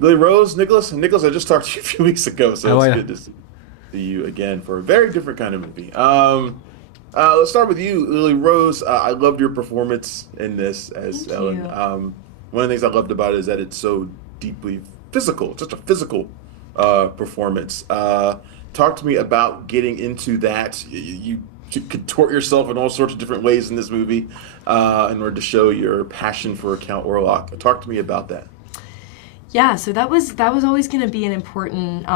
Lily Rose, Nicholas, I just talked to you a few weeks ago, so How it's are you? good to see you again for a very different kind of movie. Let's start with you, Lily Rose. I loved your performance in this as Thank Ellen. you. One of the things I loved about it is that it's so deeply physical, such a physical performance. Talk to me about getting into that. You contort yourself in all sorts of different ways in this movie in order to show your passion for Count Orlok. Talk to me about that. Yeah, so that was always going to be an important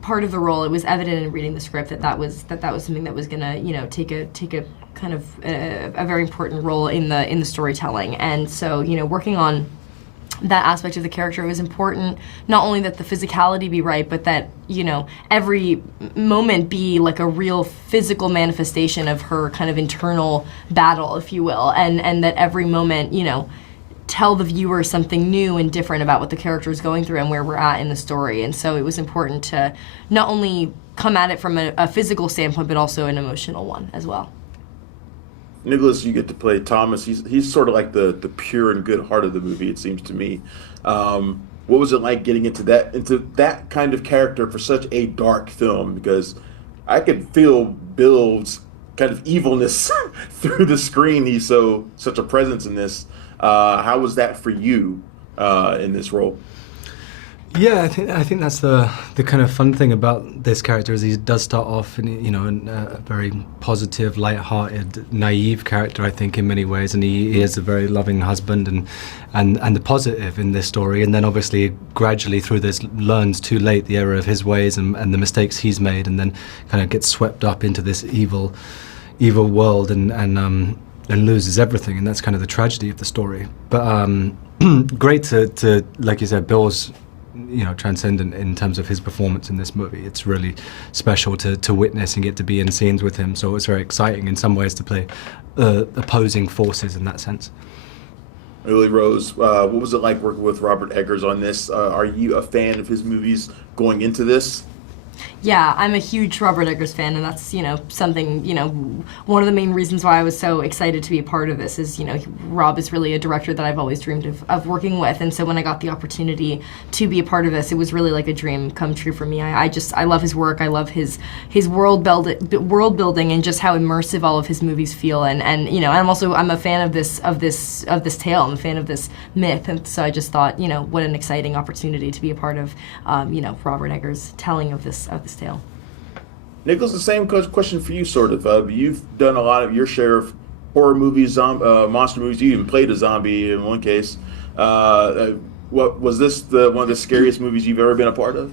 part of the role. It was evident in reading the script that was something that was going to take a kind of a very important role in the storytelling. And so working on that aspect of the character, it was important not only that the physicality be right, but that every moment be like a real physical manifestation of her kind of internal battle, if you will, and that every moment tell the viewer something new and different about what the character is going through and where we're at in the story. And so it was important to not only come at it from a physical standpoint, but also an emotional one as well. Nicholas, you get to play Thomas. He's sort of like the pure and good heart of the movie, it seems to me. What was it like getting into that kind of character for such a dark film? Because I could feel Bill's kind of evilness through the screen. He's such a presence in this. How was that for you in this role? Yeah, I think that's the kind of fun thing about this character is he does start off in a very positive, light-hearted, naive character. I think in many ways, and he is a very loving husband and the positive in this story. And then obviously gradually through this learns too late the error of his ways and the mistakes he's made, and then kind of gets swept up into this evil world and loses everything. And that's kind of the tragedy of the story. But great to like you said, Bill's transcendent in terms of his performance in this movie. It's really special to witness and get to be in scenes with him. So it's very exciting in some ways to play opposing forces in that sense. Lily Rose, what was it like working with Robert Eggers on this? Are you a fan of his movies going into this? Yeah, I'm a huge Robert Eggers fan, and that's, something, one of the main reasons why I was so excited to be a part of this is, Rob is really a director that I've always dreamed of working with, and so when I got the opportunity to be a part of this, it was really like a dream come true for me. I love his work, I love his world building and just how immersive all of his movies feel, and I'm a fan of this tale, I'm a fan of this myth, and so I just thought, what an exciting opportunity to be a part of, Robert Eggers' telling of this tale. Nicholas, the same question for you, sort of. You've done a lot of your share of horror movies, monster movies. You even played a zombie in one case. What was this one of the scariest movies you've ever been a part of?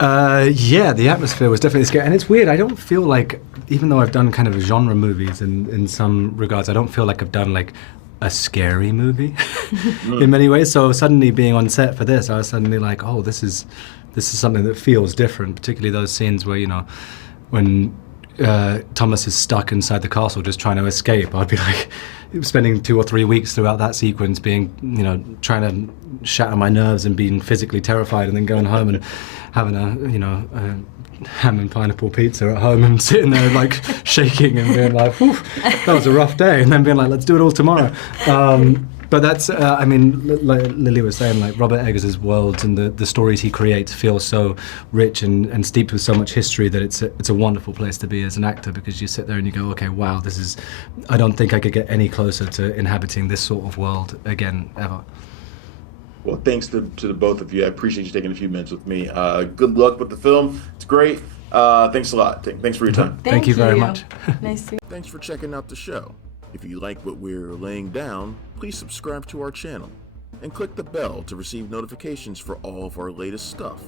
Yeah, the atmosphere was definitely scary. And it's weird, I don't feel like, even though I've done kind of genre movies in some regards, I don't feel like I've done like a scary movie in many ways. So suddenly being on set for this, I was suddenly like, oh, this is something that feels different, particularly those scenes where, when Thomas is stuck inside the castle just trying to escape. I'd be like spending 2 or 3 weeks throughout that sequence being, trying to shatter my nerves and being physically terrified, and then going home and having a ham and pineapple pizza at home and sitting there like shaking and being like, whew, that was a rough day, and then being like, let's do it all tomorrow. But that's, like Lily was saying, like Robert Eggers' worlds and the stories he creates feel so rich and steeped with so much history that it's a wonderful place to be as an actor, because you sit there and you go, okay, wow, I don't think I could get any closer to inhabiting this sort of world again, ever. Well, thanks to the both of you. I appreciate you taking a few minutes with me. Good luck with the film. It's great. Thanks a lot. Thanks for your time. Thank you very much. Nice to Thanks for checking out the show. If you like what we're laying down, please subscribe to our channel and click the bell to receive notifications for all of our latest stuff.